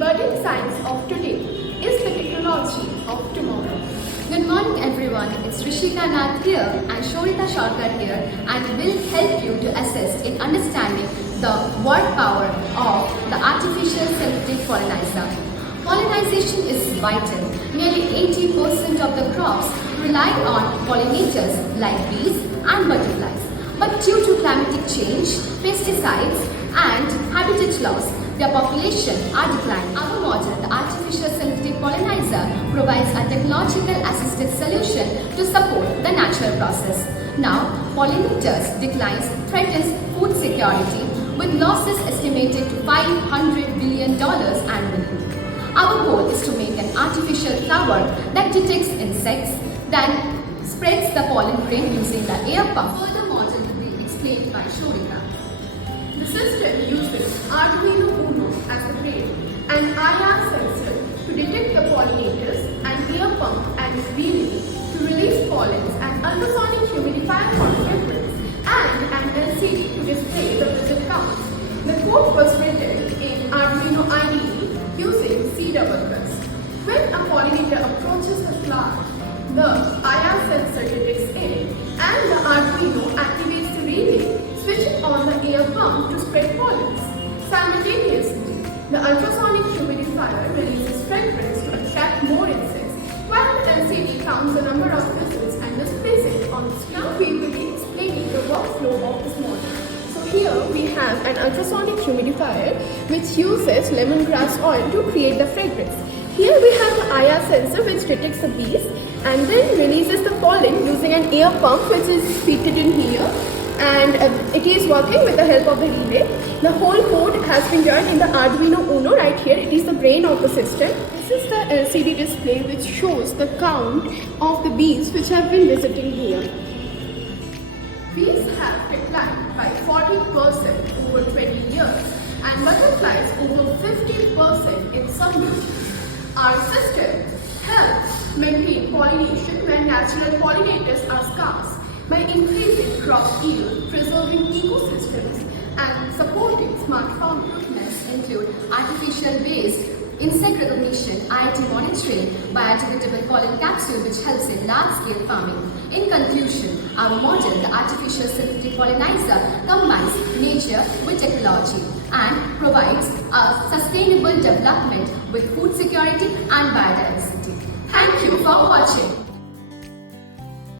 budding science of today is the technology of tomorrow. Good morning everyone, it's Rishika Nath here and Shorita Sharkar here, and will help you to assist in understanding the word power of the artificial synthetic pollinizer. Pollinization is vital. Nearly 80% of the crops rely on pollinators like bees and butterflies. But due to climatic change, pesticides and habitat loss, their population are declining. Our model, the artificial synthetic pollinizer, provides a technological assisted solution to support the natural process. Now, pollinators declines threatens food security with losses estimated to $500 billion annually. Our goal is to make an artificial flower that detects insects, then spreads the pollen grain using the air pump. Further model will be explained by Shorita. The system uses Arduino Uno as the brain and IR sensor to detect the pollinators, and air pump and relay to release pollens, and ultrasonic humidifier for fragrance, and an LCD to display the visit count. The code was written in Arduino IDE using C++. When a pollinator approaches the flower, the IR sensor detects it and the Arduino activates the relay, switching on the air pump to spread pollens. Simultaneously, the ultrasonic humidifier releases fragrance to attract more insects, while the LCD counts the number of visits and displays it on the screen. Now we will be explaining the workflow of this model. So here we have an ultrasonic humidifier which uses lemongrass oil to create the fragrance. Here we have the IR sensor which detects the bees and then releases the pollen using an air pump which is fitted in here, and it is working with the help of the relay. The whole code has been done in the Arduino Uno right here. It is the brain of the system. This is the LCD display which shows the count of the bees which have been visiting here. Bees have declined by 40% over 20 years and butterflies over 50% in some regions. Our system helps maintain pollination when natural pollinators are scarce by increasing crop yield, preserving ecosystems, and supporting smart farm improvements Include artificial-based insect recognition, IoT monitoring, biodegradable pollen capsule which helps in large-scale farming. In conclusion, our model, the artificial synthetic pollinizer, combines nature with technology and provides a sustainable development with food security and biodiversity. Thank you for watching.